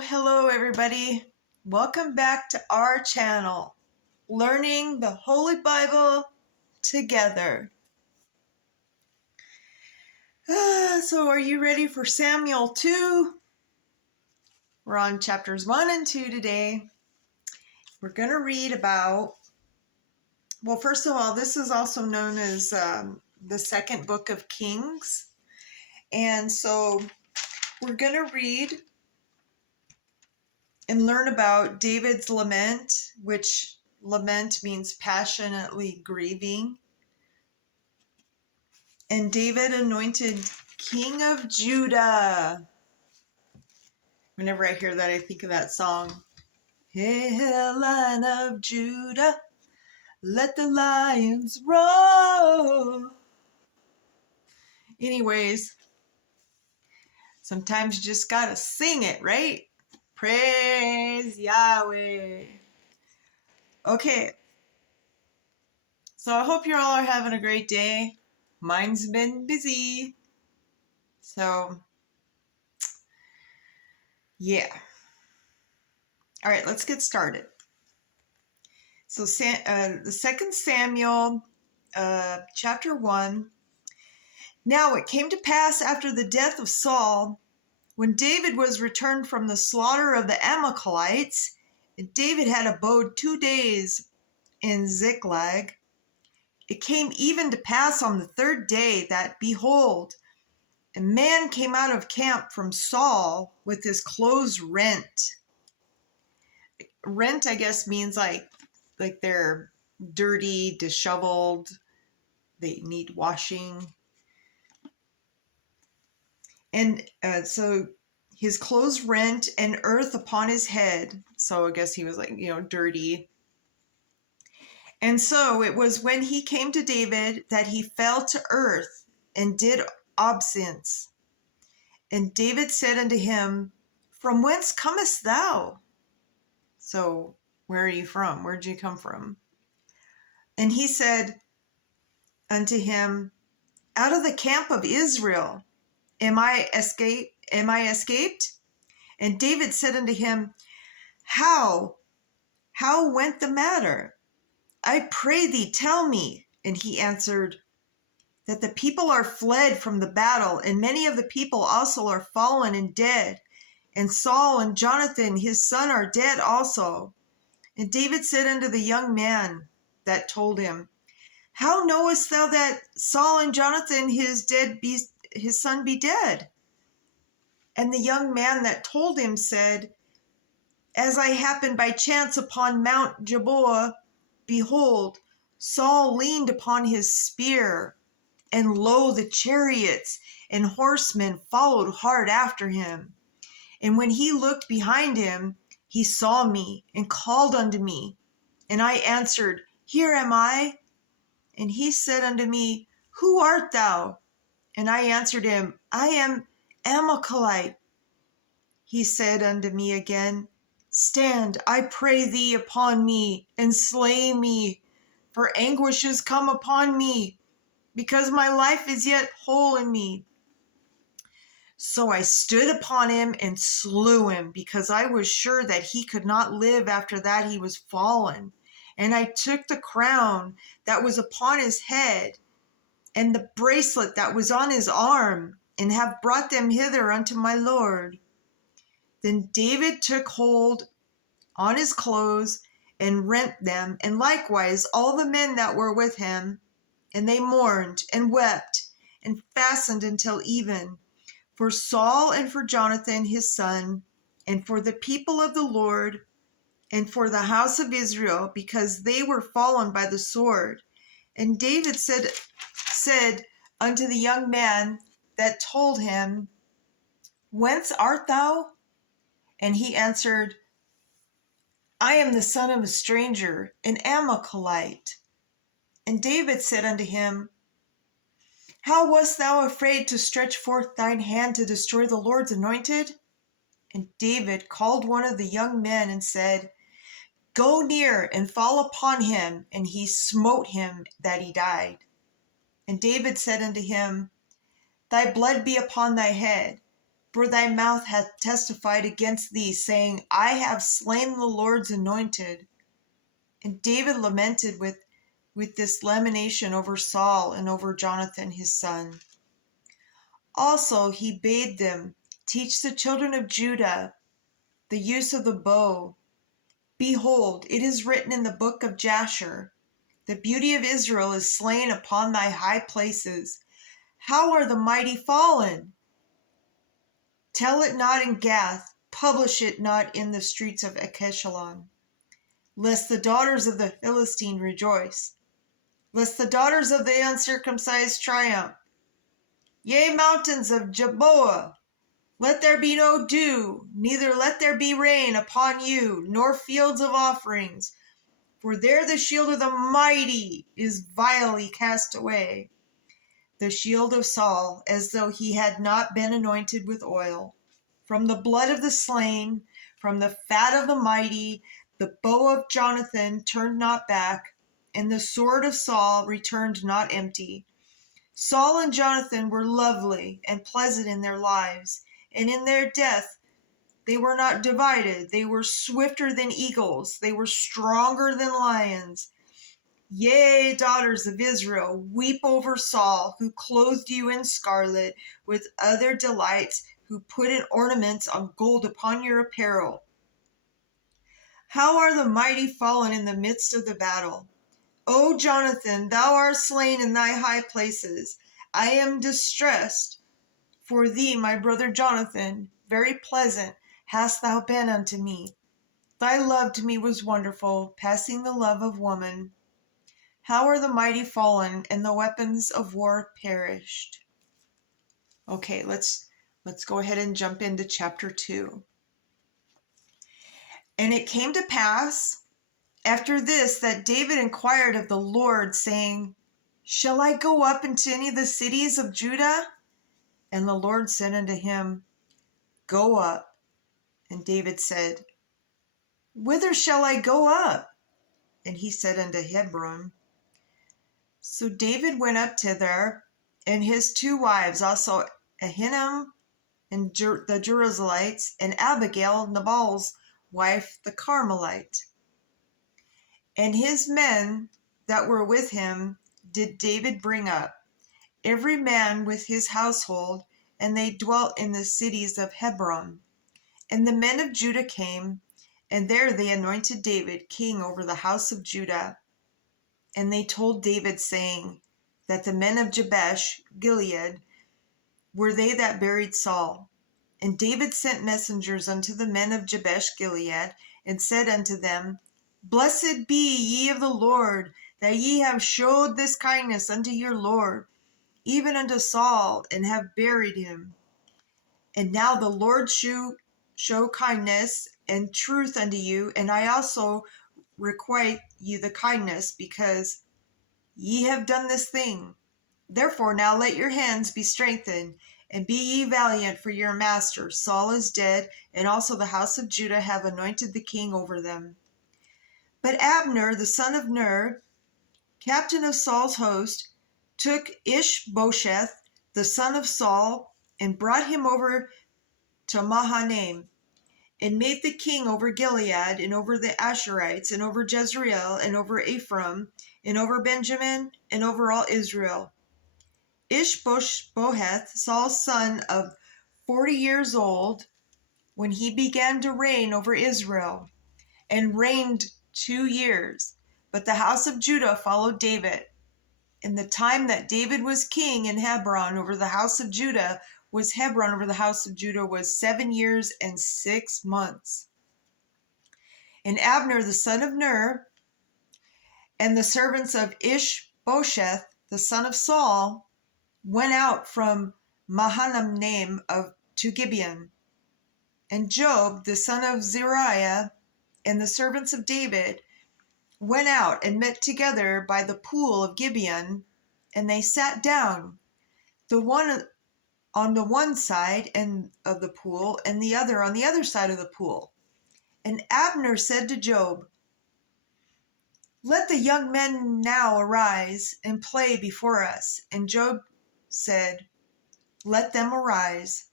Hello, everybody. Welcome back to our channel, Learning the Holy Bible Together. So are you ready for Samuel 2? We're on chapters 1 and 2 today. We're going to read about, well, first of all, this is also known as the second book of Kings. And so we're going to read and learn about David's lament, which lament means passionately grieving. And David anointed King of Judah. Whenever I hear that, I think of that song. Hail, Lion of Judah, let the lions roar. Anyways, sometimes you just gotta sing it, right? Praise Yahweh. Okay, so I hope you all are having a great day. Mine's been busy. So, yeah. All right, let's get started. So the 2 Samuel, chapter 1. Now it came to pass after the death of Saul, when David was returned from the slaughter of the Amalekites, and David had abode 2 days in Ziklag. It came even to pass on the 3rd day that, behold, a man came out of camp from Saul with his clothes rent. Rent, I guess, means like they're dirty, disheveled, they need washing. And so his clothes rent and earth upon his head. So I guess he was like, dirty. And so it was when he came to David that he fell to earth and did obeisance. And David said unto him, From whence comest thou? So where are you from? Where'd you come from? And he said unto him, Out of the camp of Israel. Am I escaped? And David said unto him, How went the matter? I pray thee, tell me. And he answered, That the people are fled from the battle, and many of the people also are fallen and dead. And Saul and Jonathan his son are dead also. And David said unto the young man that told him, How knowest thou that Saul and Jonathan his son be dead? And the young man that told him said, As I happened by chance upon Mount Gilboa, behold, Saul leaned upon his spear, and lo, the chariots and horsemen followed hard after him. And when he looked behind him, he saw me and called unto me. And I answered, Here am I. And he said unto me, Who art thou? And I answered him, I am Amalekite. He said unto me again, Stand, I pray thee, upon me, and slay me, for anguish is come upon me, because my life is yet whole in me. So I stood upon him and slew him, because I was sure that he could not live after that he was fallen. And I took the crown that was upon his head, and the bracelet that was on his arm, and have brought them hither unto my Lord. Then David took hold on his clothes and rent them, and likewise all the men that were with him. And they mourned and wept and fastened until even, for Saul and for Jonathan his son, and for the people of the Lord, and for the house of Israel, because they were fallen by the sword. And David said unto the young man that told him, Whence art thou? And he answered, I am the son of a stranger, an Amalekite. And David said unto him, How wast thou afraid to stretch forth thine hand to destroy the Lord's anointed? And David called one of the young men and said, Go near and fall upon him. And he smote him that he died. And David said unto him, Thy blood be upon thy head, for thy mouth hath testified against thee, saying, I have slain the Lord's anointed. And David lamented with this lamentation over Saul and over Jonathan his son. Also he bade them teach the children of Judah the use of the bow. Behold, it is written in the book of Jasher, the beauty of Israel is slain upon thy high places. How are the mighty fallen? Tell it not in Gath, publish it not in the streets of Ekeshalon, lest the daughters of the Philistine rejoice, lest the daughters of the uncircumcised triumph. Yea, mountains of Jaboa, let there be no dew, neither let there be rain upon you, nor fields of offerings, for there the shield of the mighty is vilely cast away, the shield of Saul, as though he had not been anointed with oil. From the blood of the slain, from the fat of the mighty, the bow of Jonathan turned not back, and the sword of Saul returned not empty. Saul and Jonathan were lovely and pleasant in their lives, and in their death they were not divided. They were swifter than eagles. They were stronger than lions. Yea, daughters of Israel, weep over Saul, who clothed you in scarlet, with other delights, who put in ornaments of gold upon your apparel. How are the mighty fallen in the midst of the battle? O Jonathan, thou art slain in thy high places. I am distressed for thee, my brother Jonathan. Very pleasant hast thou been unto me. Thy love to me was wonderful, passing the love of woman. How are the mighty fallen, and the weapons of war perished? Okay, let's go ahead and jump into chapter 2. And it came to pass after this that David inquired of the Lord, saying, Shall I go up into any of the cities of Judah? And the Lord said unto him, Go up. And David said, Whither shall I go up? And he said unto Hebron. So David went up thither, and his 2 wives, also Ahinoam and the Jerusalemites, and Abigail, Nabal's wife, the Carmelite. And his men that were with him did David bring up, every man with his household, and they dwelt in the cities of Hebron. And the men of Judah came, and there they anointed David king over the house of Judah. And they told David, saying, that the men of Jabesh Gilead were they that buried Saul. And David sent messengers unto the men of Jabesh Gilead, and said unto them, Blessed be ye of the Lord, that ye have showed this kindness unto your Lord, even unto Saul, and have buried him. And now the Lord show kindness and truth unto you, and I also requite you the kindness, because ye have done this thing. Therefore now let your hands be strengthened, and be ye valiant, for your master Saul is dead, and also the house of Judah have anointed the king over them. But Abner the son of Ner, captain of Saul's host, took Ishbosheth the son of Saul, and brought him over to Mahanaim, and made the king over Gilead, and over the Asherites, and over Jezreel, and over Ephraim, and over Benjamin, and over all Israel. Ishbosheth, Saul's son, of 40 years old, when he began to reign over Israel, and reigned 2 years. But the house of Judah followed David. In the time that David was king in Hebron over the house of Judah, was 7 years and 6 months. And Abner the son of Ner, and the servants of Ishbosheth the son of Saul, went out from Mahanaim to Gibeon. And Joab the son of Zeruiah, and the servants of David, went out and met together by the pool of Gibeon, and they sat down, the one on the one side of the pool, and the other on the other side of the pool. And Abner said to Joab, Let the young men now arise and play before us. And Job said, Let them arise.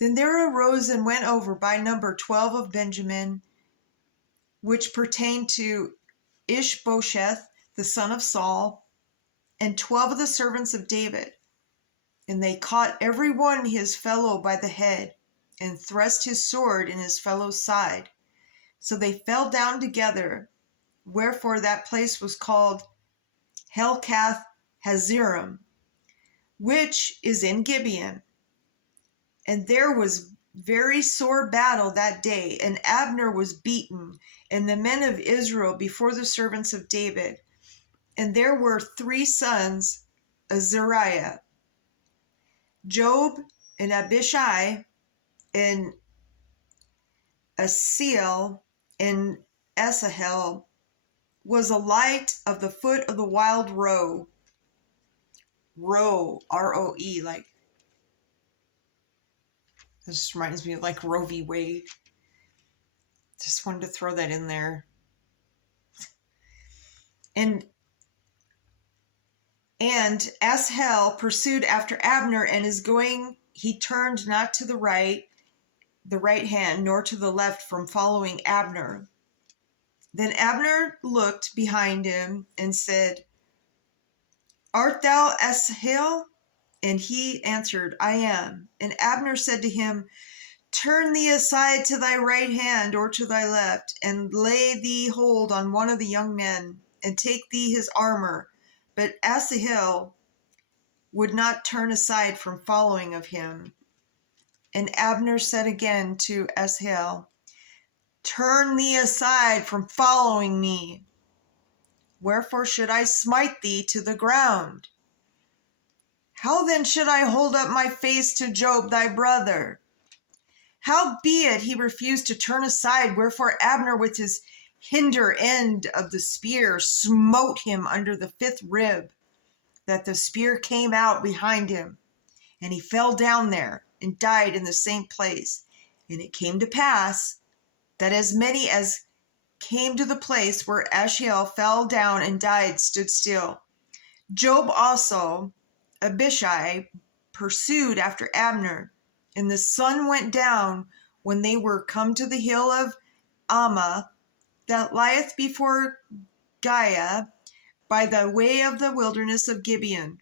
Then there arose and went over by number 12 of Benjamin, which pertained to Ishbosheth, the son of Saul, and 12 of the servants of David. And they caught every one his fellow by the head, and thrust his sword in his fellow's side. So they fell down together, wherefore that place was called Helkath Hazerim, which is in Gibeon. And there was very sore battle that day, and Abner was beaten, and the men of Israel before the servants of David. And there were 3 sons of Zeruiah, Job and Abishai and Asiel, and Asahel was a light of the foot of the wild roe. Roe, R-O-E, like, this just reminds me of like Roe v. Wade. Just wanted to throw that in there. And Asahel pursued after Abner, and his going, he turned not to the right hand, nor to the left from following Abner. Then Abner looked behind him and said, Art thou Asahel? And he answered, I am. And Abner said to him, Turn thee aside to thy right hand or to thy left, and lay thee hold on one of the young men, and take thee his armor. But Asahel would not turn aside from following of him. And Abner said again to Asahel, Turn thee aside from following me. Wherefore should I smite thee to the ground? How then should I hold up my face to Job thy brother? Howbeit he refused to turn aside, wherefore Abner with his hinder end of the spear smote him under the 5th rib, that the spear came out behind him, and he fell down there and died in the same place. And it came to pass that as many as came to the place where Asahel fell down and died stood still. Job also, Abishai, pursued after Abner, and the sun went down when they were come to the hill of Ammah, that lieth before Giah, by the way of the wilderness of Gibeon.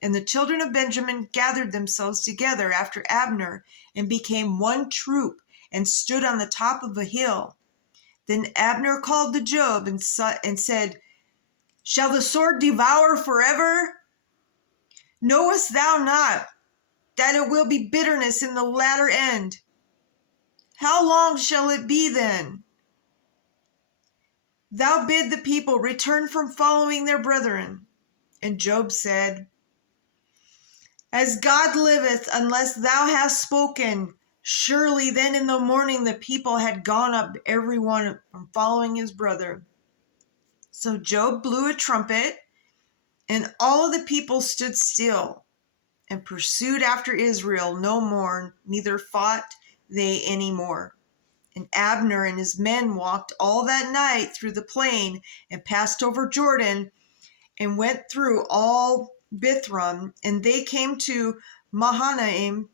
And the children of Benjamin gathered themselves together after Abner, and became one troop, and stood on the top of a hill. Then Abner called to Job and said, Shall the sword devour forever? Knowest thou not that it will be bitterness in the latter end? How long shall it be then? Thou bid the people return from following their brethren. And Job said, As God liveth, unless thou hast spoken, surely then in the morning the people had gone up every one from following his brother. So Job blew a trumpet, and all of the people stood still, and pursued after Israel no more, neither fought they any more. And Abner and his men walked all that night through the plain, and passed over Jordan, and went through all Bithram, and they came to Mahanaim,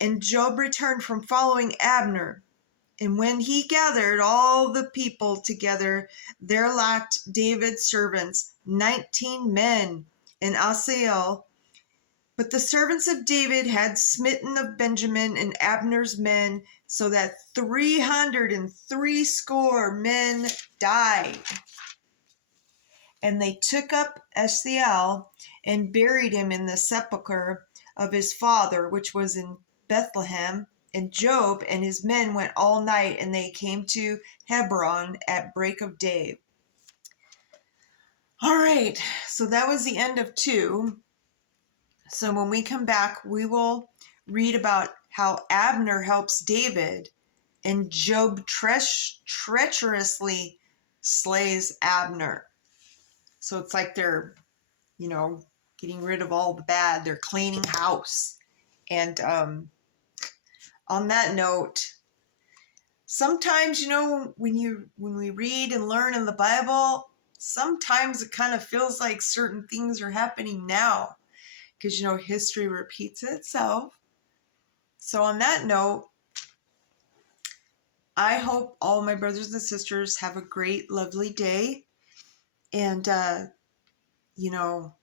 and Job returned from following Abner. And when he gathered all the people together, there lacked David's servants 19 men, and Asahel. But the servants of David had smitten of Benjamin and Abner's men, so that 360 men died. And they took up Asahel and buried him in the sepulchre of his father, which was in Bethlehem. And Job and his men went all night, and they came to Hebron at break of day. All right, so that was the end of 2. So when we come back, we will read about how Abner helps David, and Job treacherously slays Abner. So it's like they're, getting rid of all the bad. They're cleaning house. And on that note, sometimes, when we read and learn in the Bible, sometimes it kind of feels like certain things are happening now because, history repeats itself. So, on that note, I hope all my brothers and sisters have a great, lovely day. And, you know,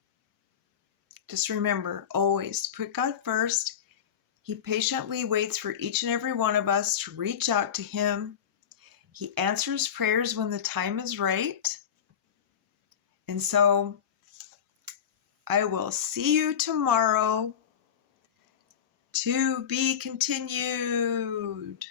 just remember always put God first. He patiently waits for each and every one of us to reach out to Him. He answers prayers when the time is right. And so I will see you tomorrow. To be continued.